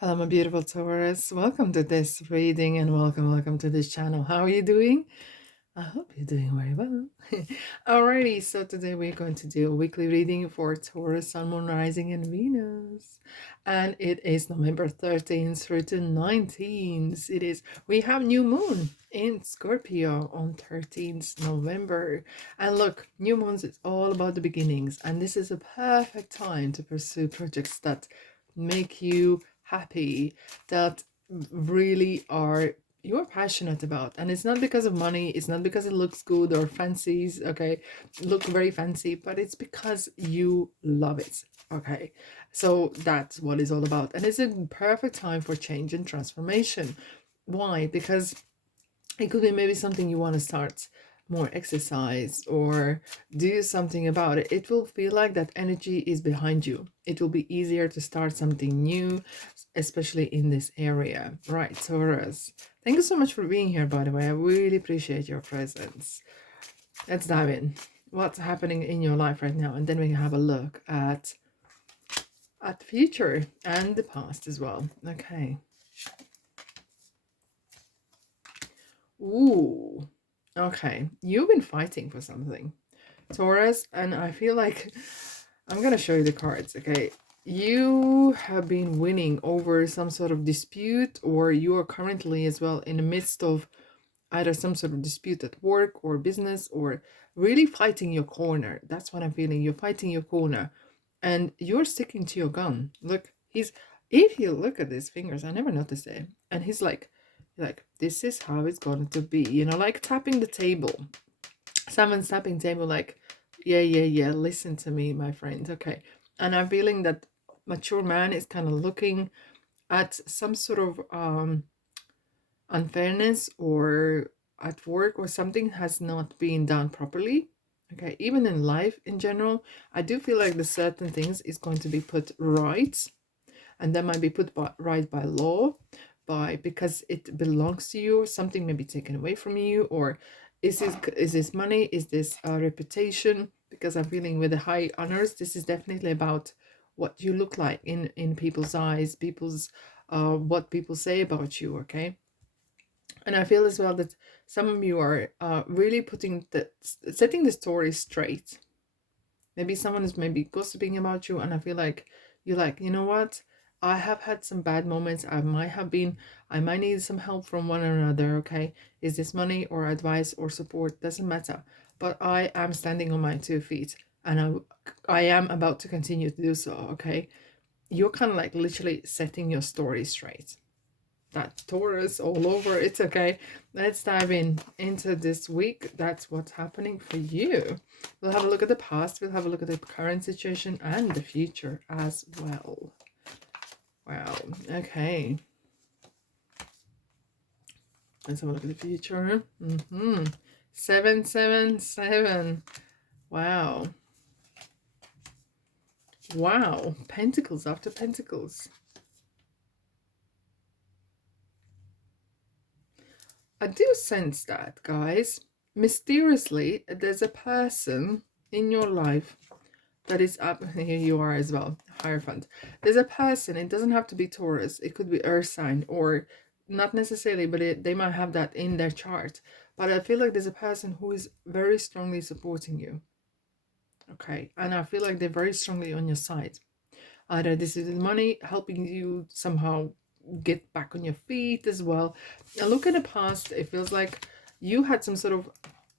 Hello, my beautiful Taurus. Welcome to this reading and welcome to this channel. How are you doing? I hope you're doing very well. Alrighty, so today we're going to do a weekly reading for Taurus, Sun, Moon, Rising, and Venus. And it is November 13th through to 19th. We have new moon in Scorpio on 13th November. And look, new moons is all about the beginnings. And this is a perfect time to pursue projects that make you happy, that really are you're passionate about. And it's not because of money, it's not because it looks good or fancies, okay, look very fancy, but it's because you love it. Okay, so that's what it's all about, and it's a perfect time for change and transformation. Why? Because it could be maybe something you want to start more exercise or do something about it. It will feel like that energy is behind you. It will be easier to start something new, especially in this area. Right, Taurus. Thank you so much for being here, by the way. I really appreciate your presence. Let's dive in. What's happening in your life right now? And then we can have a look at the future and the past as well. Okay. Ooh. Okay. You've been fighting for something, Taurus, and I feel like I'm gonna show you the cards, okay? You have been winning over some sort of dispute, or you are currently as well in the midst of either some sort of dispute at work or business, or really fighting your corner. That's what I'm feeling. You're fighting your corner and you're sticking to your gun. Look, if you look at his fingers, I never noticed it. And he's like, this is how it's going to be, like tapping the table. Someone's tapping table, like, yeah, listen to me, my friend. Okay. And I'm feeling that mature man is kind of looking at some sort of unfairness or at work, or something has not been done properly. Okay, even in life in general, I do feel like the certain things is going to be put right, and that might be put right by law, by because it belongs to you. Something may be taken away from you, or is this money, is this reputation? Because I'm feeling with the high honors, this is definitely about what you look like in people's eyes, people's what people say about you. Okay, and I feel as well that some of you are really setting the story straight. Maybe someone is maybe gossiping about you, and I feel like you're like, you know what? I have had some bad moments. I might need some help from one another. Okay, is this money or advice or support? Doesn't matter. But I am standing on my 2 feet, and I am about to continue to do so. Okay, you're kind of like literally setting your story straight. That Taurus all over. It's okay. Let's dive into this week. That's what's happening for you. We'll have a look at the past. We'll have a look at the current situation and the future as well. Wow. Okay. Let's have a look at the future. 777. Wow. Wow. Pentacles after pentacles. I do sense that, guys. Mysteriously, there's a person in your life that is up. Here you are as well, Hierophant. There's a person, it doesn't have to be Taurus, it could be Earth sign, or not necessarily, but they might have that in their chart. But I feel like there's a person who is very strongly supporting you. Okay, and I feel like they're very strongly on your side. Either this is money helping you somehow get back on your feet as well. And look at the past, it feels like you had some sort of,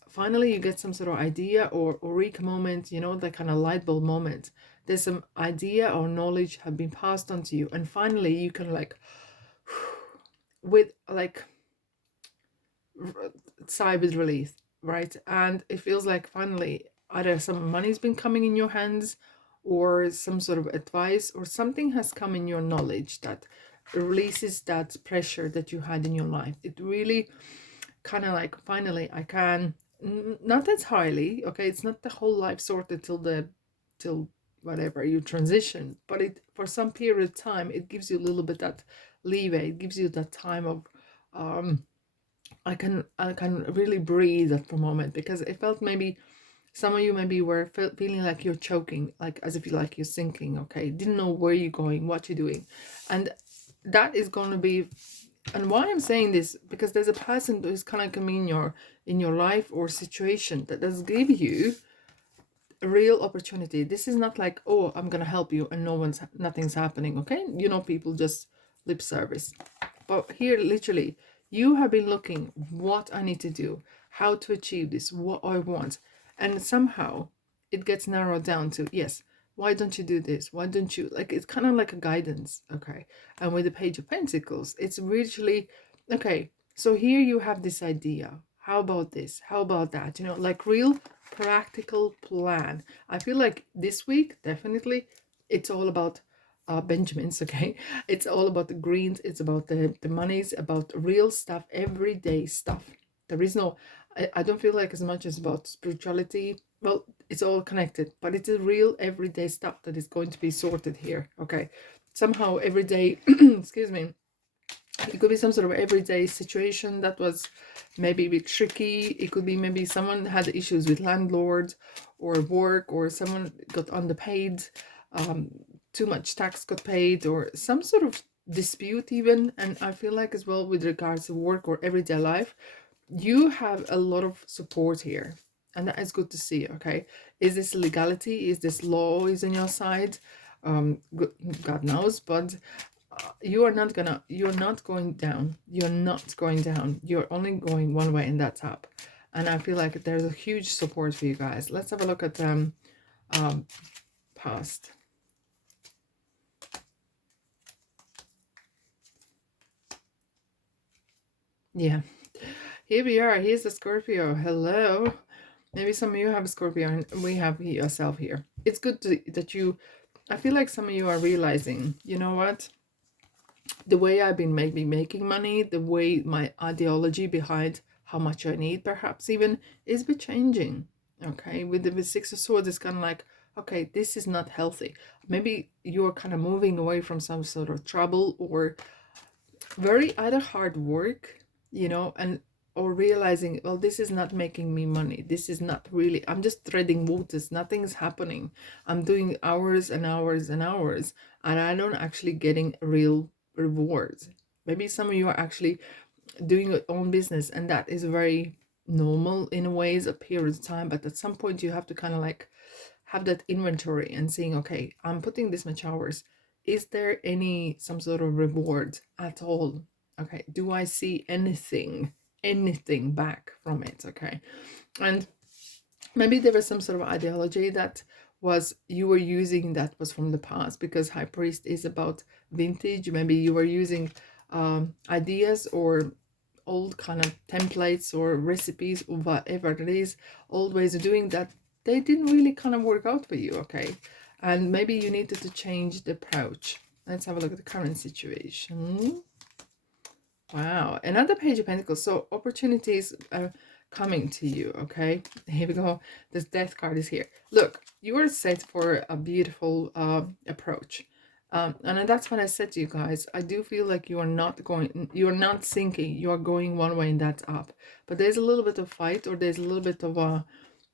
finally you get some sort of idea or eureka moment, that kind of light bulb moment. There's some idea or knowledge have been passed on to you, and finally you can like with like sigh with relief, right? And it feels like finally either some money's been coming in your hands, or some sort of advice, or something has come in your knowledge that releases that pressure that you had in your life. It really kind of like, finally I can, not entirely, okay, it's not the whole life sorted till whatever you transition, but it, for some period of time, it gives you a little bit that leeway. It gives you that time of I can really breathe at the moment, because it felt maybe some of you maybe were feeling like you're choking, like as if you like you're sinking. Okay, didn't know where you're going, what you're doing, and that is going to be, and why I'm saying this, because there's a person who's kind of coming in your life or situation that does give you a real opportunity. This is not like, oh, I'm gonna help you and nothing's happening. Okay, you know, people just lip service. But here, literally, you have been looking what I need to do, how to achieve this, what I want, and somehow it gets narrowed down to, yes, why don't you do this, why don't you, like, it's kind of like a guidance. Okay, and with the Page of Pentacles, it's literally, okay, so here you have this idea, how about this, how about that, you know, like real practical plan. I feel like this week, definitely, it's all about Benjamins. Okay, it's all about the greens, it's about the monies, about real stuff, everyday stuff. There is no, I don't feel like as much as about spirituality. Well, it's all connected, but it's a real everyday stuff that is going to be sorted here. Okay, somehow everyday excuse me, it could be some sort of everyday situation that was maybe a bit tricky. It could be maybe someone had issues with landlord or work, or someone got underpaid, um, too much tax got paid, or some sort of dispute even. And I feel like as well, with regards to work or everyday life, you have a lot of support here, and that is good to see. Okay, is this legality, is this law is on your side? God knows, but you're not going down, you're only going one way, and that's up. And I feel like there's a huge support for you guys. Let's have a look at past. Yeah, here we are. Here's the Scorpio. Hello. Maybe some of you have a Scorpio and we have yourself here. It's good that you, I feel like some of you are realizing, you know what, the way I've been maybe making money, the way my ideology behind how much I need, perhaps even, is be changing. Okay, with the Six of Swords, it's kind of like, okay, this is not healthy. Maybe you're kind of moving away from some sort of trouble or very either hard work, you know, and or realizing, well, this is not making me money. This is not really, I'm just treading waters. Nothing's happening. I'm doing hours and hours and hours, and I don't actually getting real rewards. Maybe some of you are actually doing your own business, and that is very normal in a ways, a period of time. But at some point, you have to kind of like have that inventory and seeing, okay, I'm putting this much hours. Is there some sort of reward at all? Okay, do I see anything back from it? Okay, and maybe there was some sort of ideology that was you were using that was from the past, because High Priest is about vintage. Maybe you were using ideas or old kind of templates or recipes or whatever it is, old ways of doing that, they didn't really kind of work out for you. Okay, and maybe you needed to change the approach. Let's have a look at the current situation. Wow, another Page of Pentacles. So opportunities are coming to you. Okay, here we go. This Death card is here. Look, you are set for a beautiful approach. And that's what I said to you guys. I do feel like you are not sinking, you are going one way, and that's up. But there's a little bit of fight, or there's a little bit of a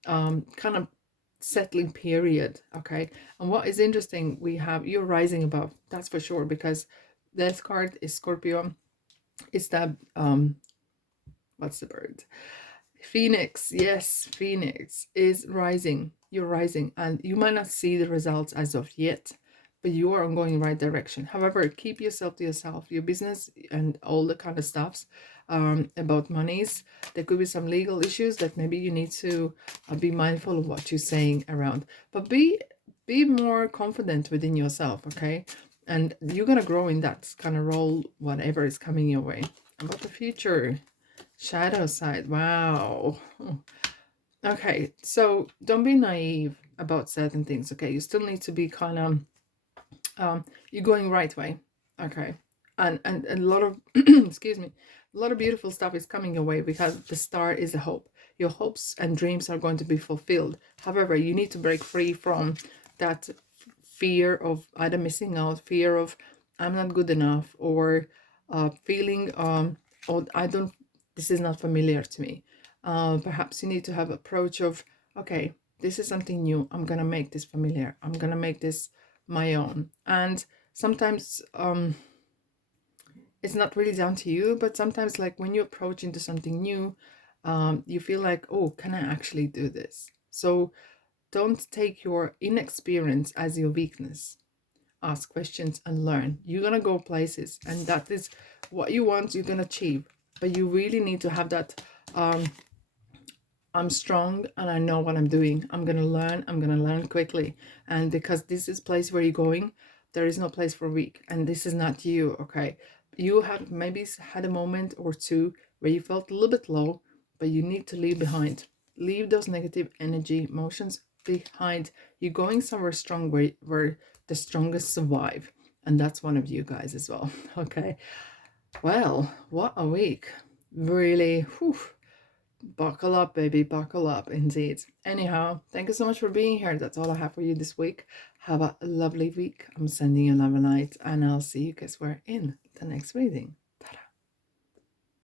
kind of settling period. Okay, and what is interesting, we have you're rising above, that's for sure, because Death card is Scorpio. It's that what's the bird? Phoenix. Yes, Phoenix is rising. You're rising, and you might not see the results as of yet, but you are going in the right direction. However, keep yourself to yourself, your business and all the kind of stuffs about monies. There could be some legal issues that maybe you need to be mindful of what you're saying around, but be more confident within yourself. Okay, and you're gonna grow in that kind of role, whatever is coming your way. About the future, shadow side. Wow. Okay, so don't be naive about certain things. Okay, you still need to be kind of you're going right way. Okay, and a lot of excuse me, a lot of beautiful stuff is coming your way, because the star is a hope. Your hopes and dreams are going to be fulfilled. However, you need to break free from that fear of either missing out, fear of I'm not good enough, or feeling oh, I don't, this is not familiar to me. Perhaps you need to have approach of, okay, this is something new, I'm gonna make this familiar, I'm gonna make this my own. And sometimes it's not really down to you, but sometimes like when you approach into something new, you feel like, oh, can I actually do this? So don't take your inexperience as your weakness. Ask questions and learn. You're gonna go places, and that is what you want, you're gonna achieve. But you really need to have that I'm strong and I know what I'm doing. I'm gonna learn quickly. And because this is place where you're going, there is no place for weak. And this is not you, okay? You have maybe had a moment or two where you felt a little bit low, but you need to leave behind. Leave those negative energy emotions behind. You're going somewhere strong where the strongest survive. And that's one of you guys as well. Okay. Well, what a week. Really, whew, buckle up, baby, buckle up, indeed. Anyhow, thank you so much for being here. That's all I have for you this week. Have a lovely week. I'm sending you love and light, and I'll see you guys where in the next reading.